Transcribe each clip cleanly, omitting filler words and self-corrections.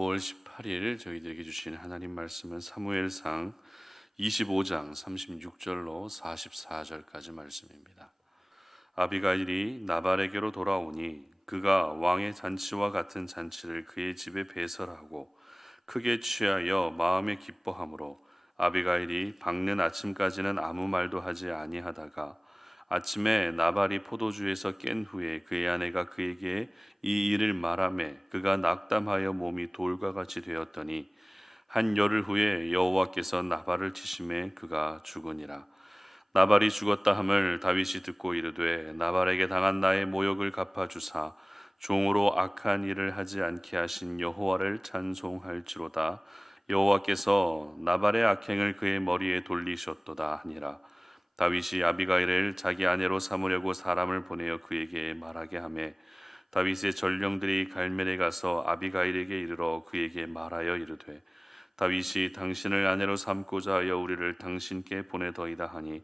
5월 18일 저희들에게 주신 하나님 말씀은 사무엘상 25장 36절로 44절까지 말씀입니다. 아비가일이 나발에게로 돌아오니 그가 왕의 잔치와 같은 잔치를 그의 집에 배설하고 크게 취하여 마음에 기뻐하므로 아비가일이 밝는 아침까지는 아무 말도 하지 아니하다가 아침에 나발이 포도주에서 깬 후에 그의 아내가 그에게 이 일을 말하매 그가 낙담하여 몸이 돌과 같이 되었더니 한 열흘 후에 여호와께서 나발을 치심에 그가 죽으니라. 나발이 죽었다 함을 다윗이 듣고 이르되 나발에게 당한 나의 모욕을 갚아주사 종으로 악한 일을 하지 않게 하신 여호와를 찬송할지로다. 여호와께서 나발의 악행을 그의 머리에 돌리셨도다 하니라. 다윗이 아비가일을 자기 아내로 삼으려고 사람을 보내어 그에게 말하게 하매 다윗의 전령들이 갈멜에 가서 아비가일에게 이르러 그에게 말하여 이르되 다윗이 당신을 아내로 삼고자 하여 우리를 당신께 보내더이다 하니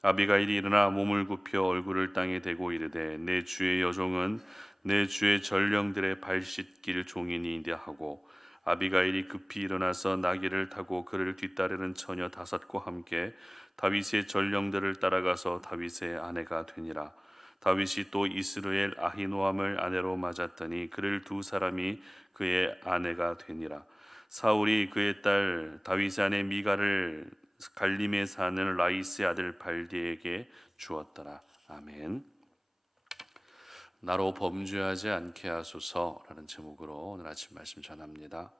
아비가일이 일어나 몸을 굽혀 얼굴을 땅에 대고 이르되 내 주의 여종은 내 주의 전령들의 발 씻길 종이니이다 하고 아비가일이 급히 일어나서 나귀를 타고 그를 뒤따르는 처녀 5과 함께 다윗의 전령들을 따라가서 다윗의 아내가 되니라. 다윗이 또 이스라엘 아히노함을 아내로 맞았더니 그를 2사람이 그의 아내가 되니라. 사울이 그의 딸 다윗의 아내 미가를 갈림에 사는 라이스의 아들 발디에게 주었더라. 아멘. 나로 범죄하지 않게 하소서라는 제목으로 오늘 아침 말씀 전합니다.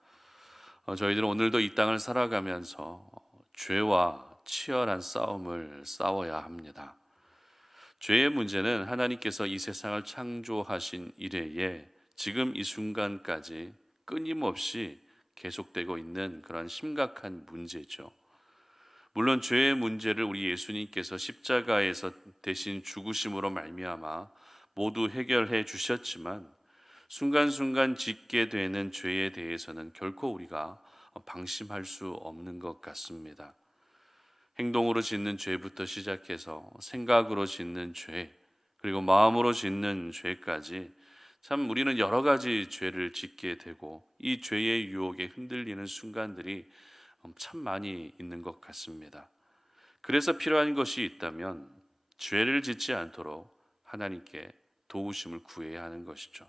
저희들은 오늘도 이 땅을 살아가면서 죄와 치열한 싸움을 싸워야 합니다. 죄의 문제는 하나님께서 이 세상을 창조하신 이래에 지금 이 순간까지 끊임없이 계속되고 있는 그런 심각한 문제죠. 물론 죄의 문제를 우리 예수님께서 십자가에서 대신 죽으심으로 말미암아 모두 해결해 주셨지만 순간순간 짓게 되는 죄에 대해서는 결코 우리가 방심할 수 없는 것 같습니다. 행동으로 짓는 죄부터 시작해서 생각으로 짓는 죄, 그리고 마음으로 짓는 죄까지 참 우리는 여러 가지 죄를 짓게 되고 이 죄의 유혹에 흔들리는 순간들이 참 많이 있는 것 같습니다. 그래서 필요한 것이 있다면 죄를 짓지 않도록 하나님께 도우심을 구해야 하는 것이죠.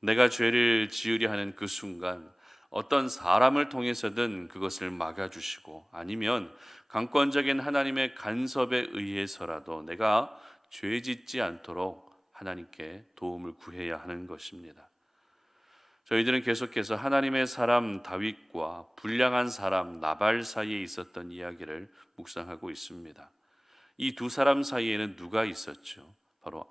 내가 죄를 지으려 하는 그 순간 어떤 사람을 통해서든 그것을 막아주시고 아니면 강권적인 하나님의 간섭에 의해서라도 내가 죄 짓지 않도록 하나님께 도움을 구해야 하는 것입니다. 저희들은 계속해서 하나님의 사람 다윗과 불량한 사람 나발 사이에 있었던 이야기를 묵상하고 있습니다. 이 2사람 사이에는 누가 있었죠? 바로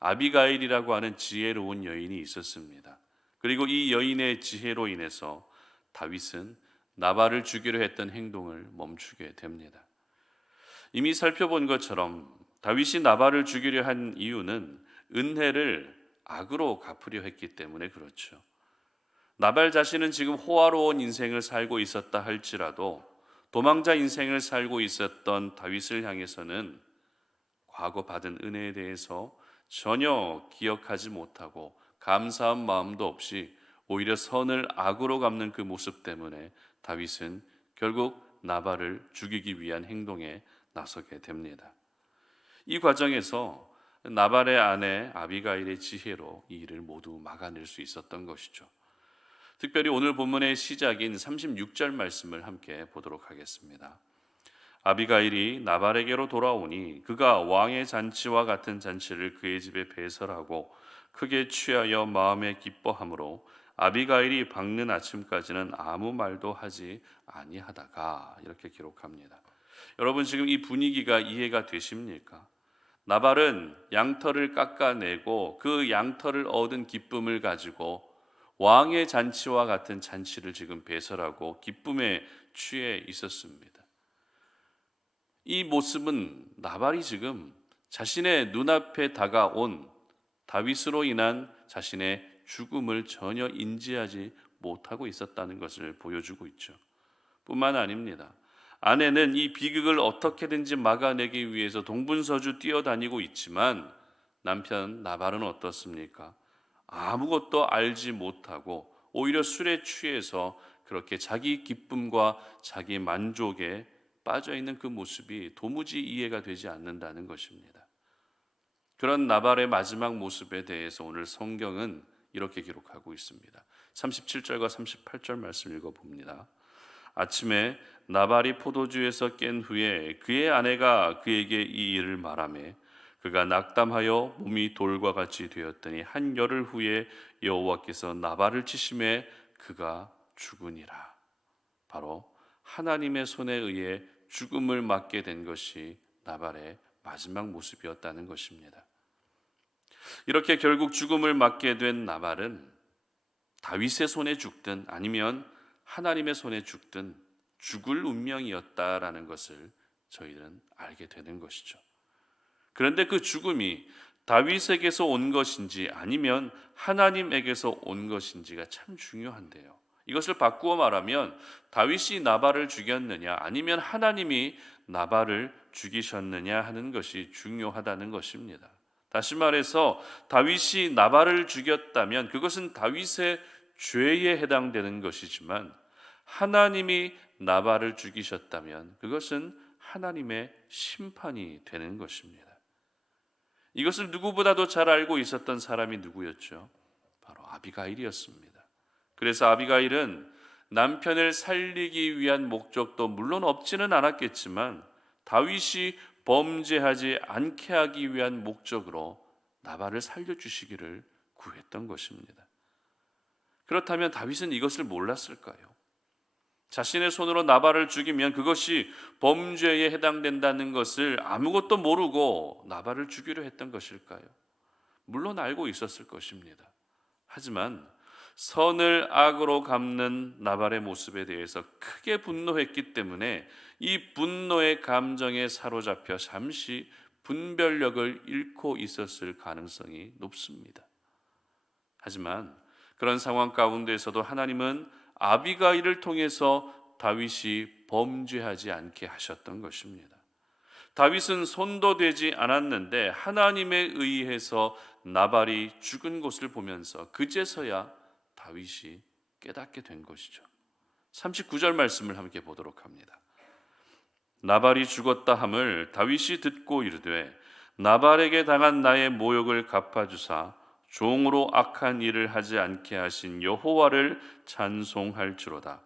아비가일이라고 하는 지혜로운 여인이 있었습니다. 그리고 이 여인의 지혜로 인해서 다윗은 나발을 죽이려 했던 행동을 멈추게 됩니다. 이미 살펴본 것처럼 다윗이 나발을 죽이려 한 이유는 은혜를 악으로 갚으려 했기 때문에 그렇죠. 나발 자신은 지금 호화로운 인생을 살고 있었다 할지라도 도망자 인생을 살고 있었던 다윗을 향해서는 과거 받은 은혜에 대해서 전혀 기억하지 못하고 감사한 마음도 없이 오히려 선을 악으로 갚는 그 모습 때문에 다윗은 결국 나발을 죽이기 위한 행동에 나서게 됩니다. 이 과정에서 나발의 아내 아비가일의 지혜로 이 일을 모두 막아낼 수 있었던 것이죠. 특별히 오늘 본문의 시작인 36절 말씀을 함께 보도록 하겠습니다. 아비가일이 나발에게로 돌아오니 그가 왕의 잔치와 같은 잔치를 그의 집에 배설하고 크게 취하여 마음에 기뻐하므로 아비가일이 밝는 아침까지는 아무 말도 하지 아니하다가 이렇게 기록합니다. 여러분 지금 이 분위기가 이해가 되십니까? 나발은 양털을 깎아내고 그 양털을 얻은 기쁨을 가지고 왕의 잔치와 같은 잔치를 지금 배설하고 기쁨에 취해 있었습니다. 이 모습은 나발이 지금 자신의 눈앞에 다가온 다윗으로 인한 자신의 죽음을 전혀 인지하지 못하고 있었다는 것을 보여주고 있죠. 뿐만 아닙니다. 아내는 이 비극을 어떻게든지 막아내기 위해서 동분서주 뛰어다니고 있지만 남편 나발은 어떻습니까? 아무것도 알지 못하고 오히려 술에 취해서 그렇게 자기 기쁨과 자기 만족에 빠져 있는 그 모습이 도무지 이해가 되지 않는다는 것입니다. 그런 나발의 마지막 모습에 대해서 오늘 성경은 이렇게 기록하고 있습니다. 37절과 38절 말씀 읽어봅니다. 아침에 나발이 포도주에서 깬 후에 그의 아내가 그에게 이 일을 말하매 그가 낙담하여 몸이 돌과 같이 되었더니 한 열흘 후에 여호와께서 나발을 치심에 그가 죽으니라. 바로 하나님의 손에 의해 죽음을 맞게 된 것이 나발의 마지막 모습이었다는 것입니다. 이렇게 결국 죽음을 맞게 된 나발은 다윗의 손에 죽든 아니면 하나님의 손에 죽든 죽을 운명이었다라는 것을 저희는 알게 되는 것이죠. 그런데 그 죽음이 다윗에게서 온 것인지 아니면 하나님에게서 온 것인지가 참 중요한데요. 이것을 바꾸어 말하면 다윗이 나발을 죽였느냐 아니면 하나님이 나발을 죽이셨느냐 하는 것이 중요하다는 것입니다. 다시 말해서 다윗이 나발을 죽였다면 그것은 다윗의 죄에 해당되는 것이지만 하나님이 나발을 죽이셨다면 그것은 하나님의 심판이 되는 것입니다. 이것을 누구보다도 잘 알고 있었던 사람이 누구였죠? 바로 아비가일이었습니다. 그래서 아비가일은 남편을 살리기 위한 목적도 물론 없지는 않았겠지만 다윗이 범죄하지 않게 하기 위한 목적으로 나발을 살려주시기를 구했던 것입니다. 그렇다면 다윗은 이것을 몰랐을까요? 자신의 손으로 나발을 죽이면 그것이 범죄에 해당된다는 것을 아무것도 모르고 나발을 죽이려 했던 것일까요? 물론 알고 있었을 것입니다. 하지만 선을 악으로 갚는 나발의 모습에 대해서 크게 분노했기 때문에 이 분노의 감정에 사로잡혀 잠시 분별력을 잃고 있었을 가능성이 높습니다. 하지만 그런 상황 가운데서도 하나님은 아비가일을 통해서 다윗이 범죄하지 않게 하셨던 것입니다. 다윗은 손도 대지 않았는데 하나님에 의해서 나발이 죽은 것을 보면서 그제서야 다윗이 깨닫게 된 것이죠. 39절 말씀을 함께 보도록 합니다. 나발이 죽었다 함을 다윗이 듣고 이르되 나발에게 당한 나의 모욕을 갚아주사 종으로 악한 일을 하지 않게 하신 여호와를 찬송할지로다.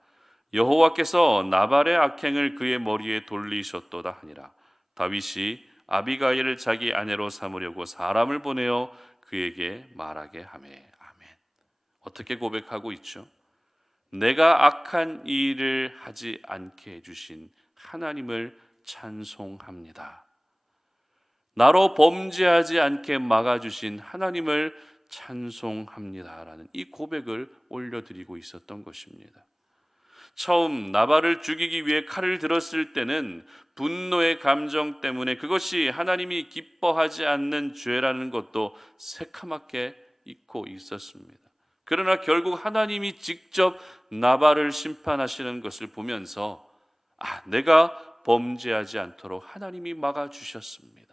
여호와께서 나발의 악행을 그의 머리에 돌리셨도다 하니라. 다윗이 아비가일을 자기 아내로 삼으려고 사람을 보내어 그에게 말하게 하매. 아멘. 어떻게 고백하고 있죠? 내가 악한 일을 하지 않게 해주신 하나님을 찬송합니다. 나로 범죄하지 않게 막아주신 하나님을 찬송합니다라는 이 고백을 올려드리고 있었던 것입니다. 처음 나발을 죽이기 위해 칼을 들었을 때는 분노의 감정 때문에 그것이 하나님이 기뻐하지 않는 죄라는 것도 새카맣게 잊고 있었습니다. 그러나 결국 하나님이 직접 나발을 심판하시는 것을 보면서 내가 범죄하지 않도록 하나님이 막아주셨습니다.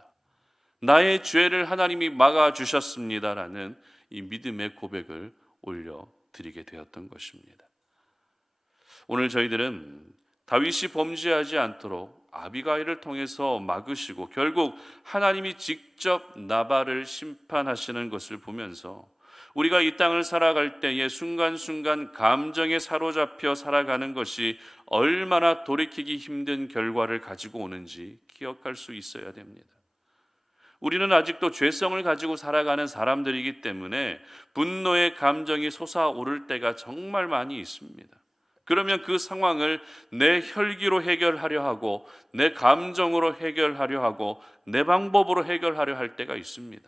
나의 죄를 하나님이 막아주셨습니다라는 이 믿음의 고백을 올려드리게 되었던 것입니다. 오늘 저희들은 다윗이 범죄하지 않도록 아비가일을 통해서 막으시고 결국 하나님이 직접 나발을 심판하시는 것을 보면서 우리가 이 땅을 살아갈 때에 순간순간 감정에 사로잡혀 살아가는 것이 얼마나 돌이키기 힘든 결과를 가지고 오는지 기억할 수 있어야 됩니다. 우리는 아직도 죄성을 가지고 살아가는 사람들이기 때문에 분노의 감정이 솟아오를 때가 정말 많이 있습니다. 그러면 그 상황을 내 혈기로 해결하려 하고 내 감정으로 해결하려 하고 내 방법으로 해결하려 할 때가 있습니다.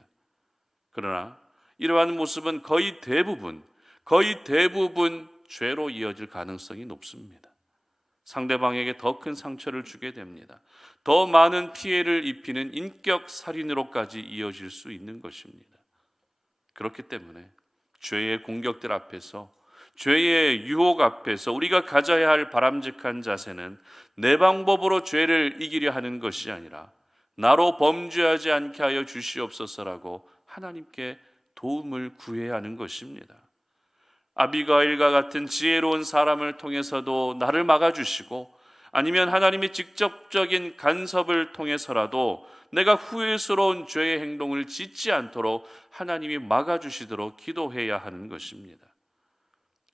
그러나 이러한 모습은 거의 대부분 죄로 이어질 가능성이 높습니다. 상대방에게 더 큰 상처를 주게 됩니다. 더 많은 피해를 입히는 인격 살인으로까지 이어질 수 있는 것입니다. 그렇기 때문에 죄의 공격들 앞에서 죄의 유혹 앞에서 우리가 가져야 할 바람직한 자세는 내 방법으로 죄를 이기려 하는 것이 아니라 나로 범죄하지 않게 하여 주시옵소서라고 하나님께 도움을 구해야 하는 것입니다. 아비가일과 같은 지혜로운 사람을 통해서도 나를 막아주시고, 아니면 하나님의 직접적인 간섭을 통해서라도 내가 후회스러운 죄의 행동을 짓지 않도록 하나님이 막아주시도록 기도해야 하는 것입니다.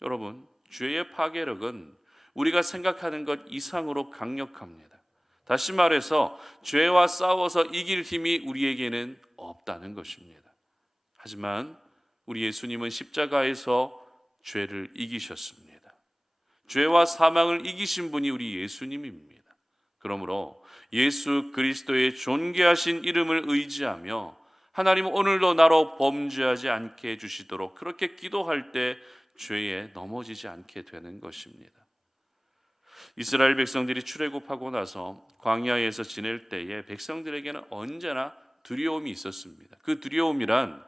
여러분, 죄의 파괴력은 우리가 생각하는 것 이상으로 강력합니다. 다시 말해서 죄와 싸워서 이길 힘이 우리에게는 없다는 것입니다. 하지만 우리 예수님은 십자가에서 죄를 이기셨습니다. 죄와 사망을 이기신 분이 우리 예수님입니다. 그러므로 예수 그리스도의 존귀하신 이름을 의지하며 하나님 오늘도 나로 범죄하지 않게 해주시도록 그렇게 기도할 때 죄에 넘어지지 않게 되는 것입니다. 이스라엘 백성들이 출애굽하고 나서 광야에서 지낼 때에 백성들에게는 언제나 두려움이 있었습니다. 그 두려움이란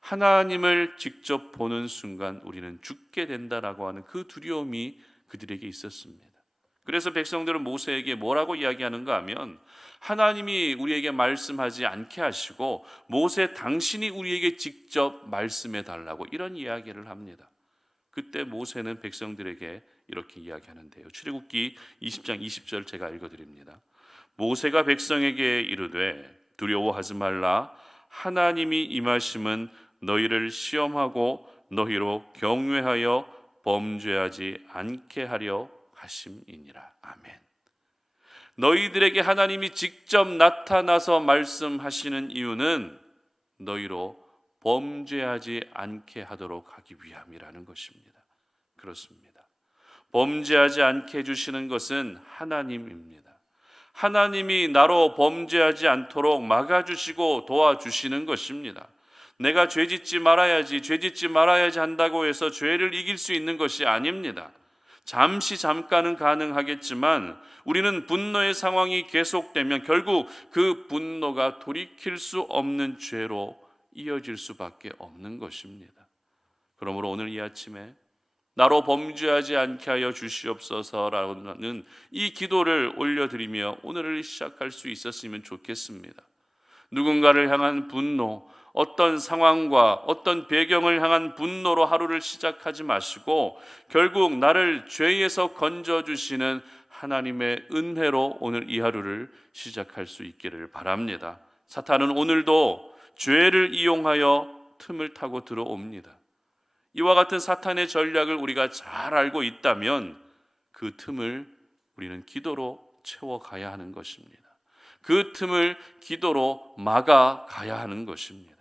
하나님을 직접 보는 순간 우리는 죽게 된다라고 하는 그 두려움이 그들에게 있었습니다. 그래서 백성들은 모세에게 뭐라고 이야기하는가 하면, 하나님이 우리에게 말씀하지 않게 하시고 모세 당신이 우리에게 직접 말씀해 달라고 이런 이야기를 합니다. 그때 모세는 백성들에게 이렇게 이야기하는데요. 출애굽기 20장 20절 제가 읽어드립니다. 모세가 백성에게 이르되 두려워하지 말라. 하나님이 임하심은 너희를 시험하고 너희로 경외하여 범죄하지 않게 하려 하심이니라. 아멘. 너희들에게 하나님이 직접 나타나서 말씀하시는 이유는 너희로 범죄하지 않게 하도록 하기 위함이라는 것입니다. 그렇습니다. 범죄하지 않게 해주시는 것은 하나님입니다. 하나님이 나로 범죄하지 않도록 막아주시고 도와주시는 것입니다. 내가 죄짓지 말아야지 한다고 해서 죄를 이길 수 있는 것이 아닙니다. 잠깐은 가능하겠지만 우리는 분노의 상황이 계속되면 결국 그 분노가 돌이킬 수 없는 죄로 이어질 수밖에 없는 것입니다. 그러므로 오늘 이 아침에 나로 범죄하지 않게 하여 주시옵소서라는 이 기도를 올려드리며 오늘을 시작할 수 있었으면 좋겠습니다. 누군가를 향한 분노, 어떤 상황과 어떤 배경을 향한 분노로 하루를 시작하지 마시고 결국 나를 죄에서 건져주시는 하나님의 은혜로 오늘 이 하루를 시작할 수 있기를 바랍니다. 사탄은 오늘도 죄를 이용하여 틈을 타고 들어옵니다. 이와 같은 사탄의 전략을 우리가 잘 알고 있다면 그 틈을 우리는 기도로 채워가야 하는 것입니다. 그 틈을 기도로 막아가야 하는 것입니다.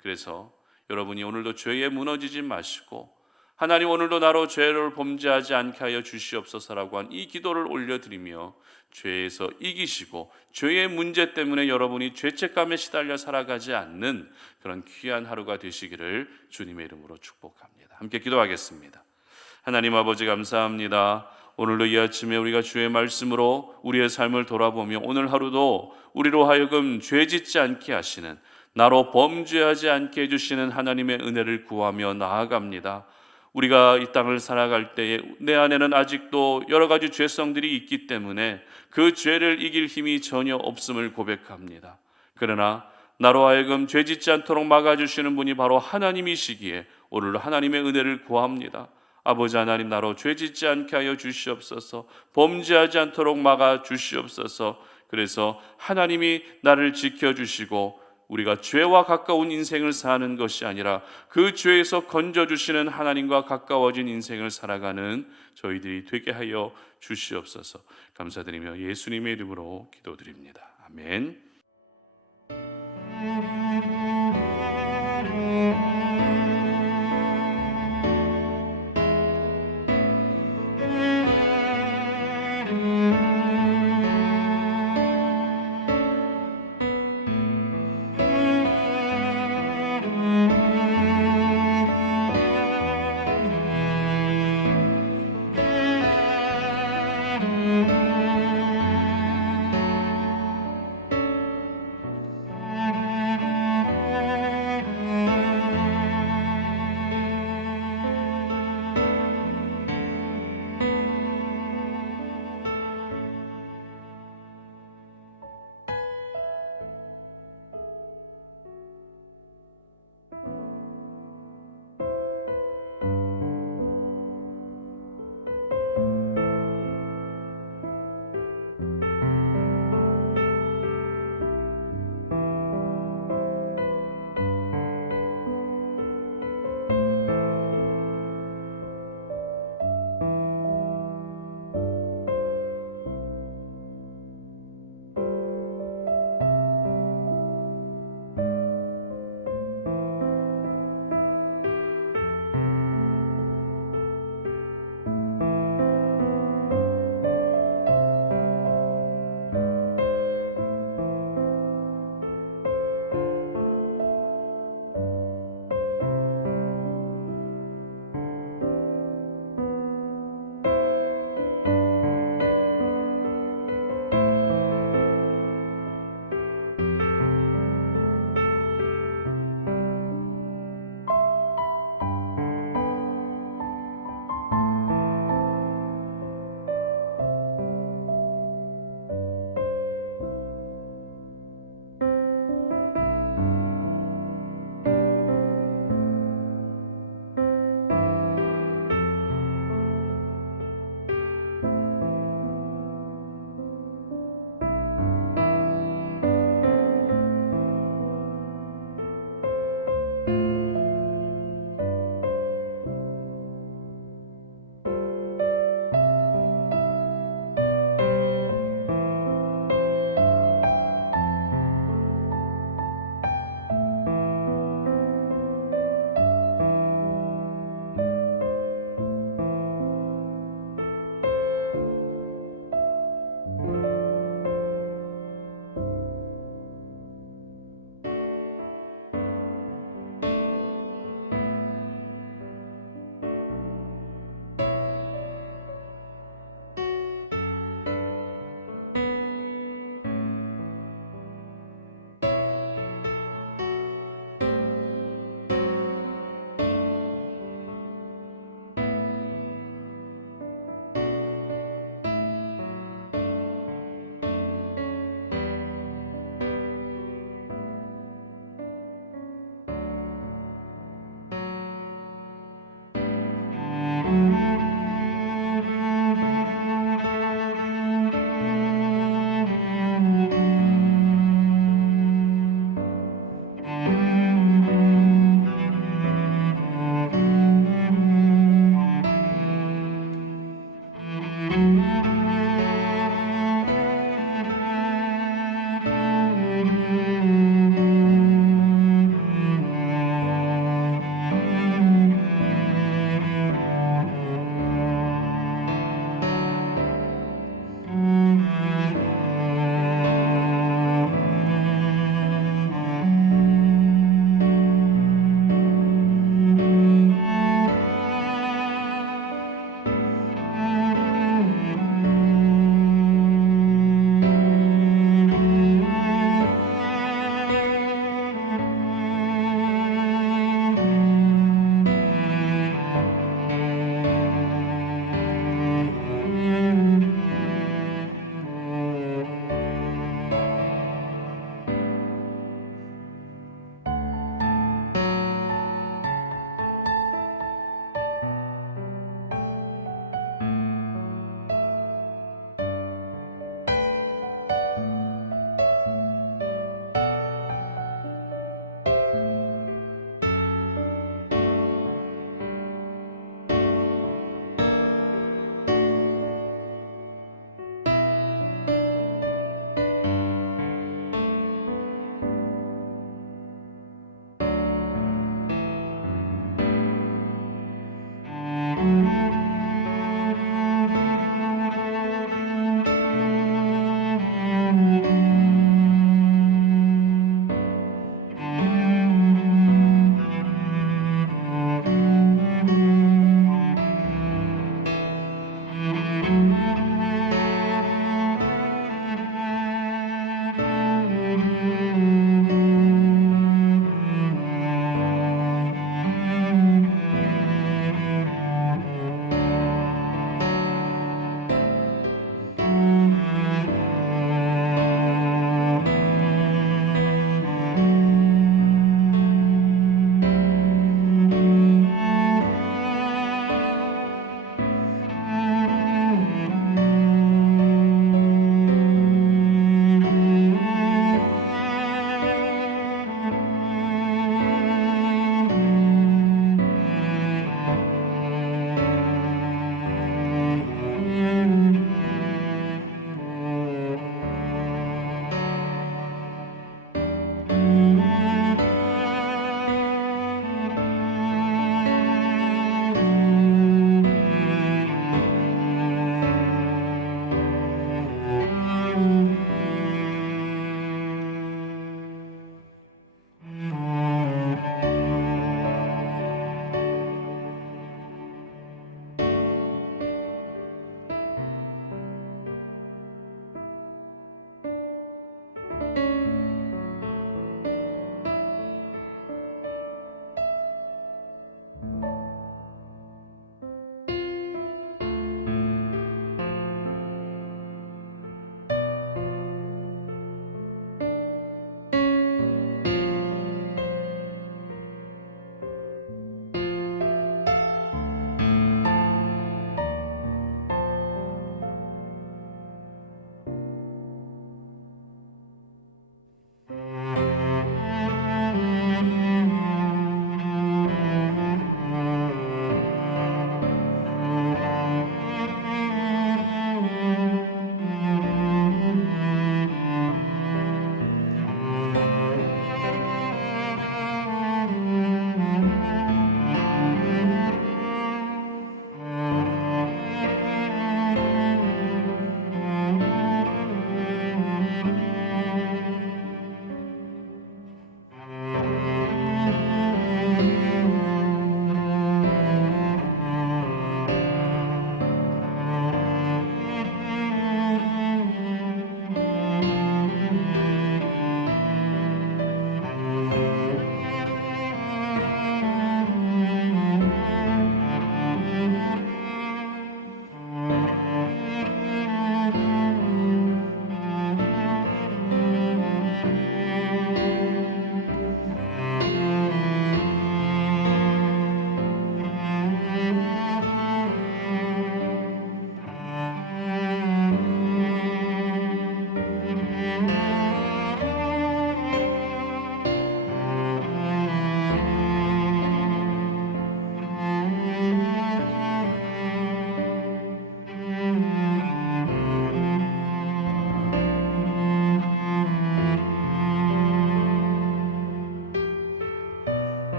그래서 여러분이 오늘도 죄에 무너지지 마시고 하나님 오늘도 나로 죄를 범죄하지 않게 하여 주시옵소서라고 한 이 기도를 올려드리며 죄에서 이기시고 죄의 문제 때문에 여러분이 죄책감에 시달려 살아가지 않는 그런 귀한 하루가 되시기를 주님의 이름으로 축복합니다. 함께 기도하겠습니다. 하나님 아버지 감사합니다. 오늘도 이 아침에 우리가 주의 말씀으로 우리의 삶을 돌아보며 오늘 하루도 우리로 하여금 죄짓지 않게 하시는, 나로 범죄하지 않게 해주시는 하나님의 은혜를 구하며 나아갑니다. 우리가 이 땅을 살아갈 때에 내 안에는 아직도 여러 가지 죄성들이 있기 때문에 그 죄를 이길 힘이 전혀 없음을 고백합니다. 그러나 나로 하여금 죄짓지 않도록 막아주시는 분이 바로 하나님이시기에 오늘도 하나님의 은혜를 구합니다. 아버지 하나님, 나로 죄짓지 않게 하여 주시옵소서. 범죄하지 않도록 막아주시옵소서. 그래서 하나님이 나를 지켜주시고 우리가 죄와 가까운 인생을 사는 것이 아니라 그 죄에서 건져주시는 하나님과 가까워진 인생을 살아가는 저희들이 되게 하여 주시옵소서. 감사드리며 예수님의 이름으로 기도드립니다. 아멘.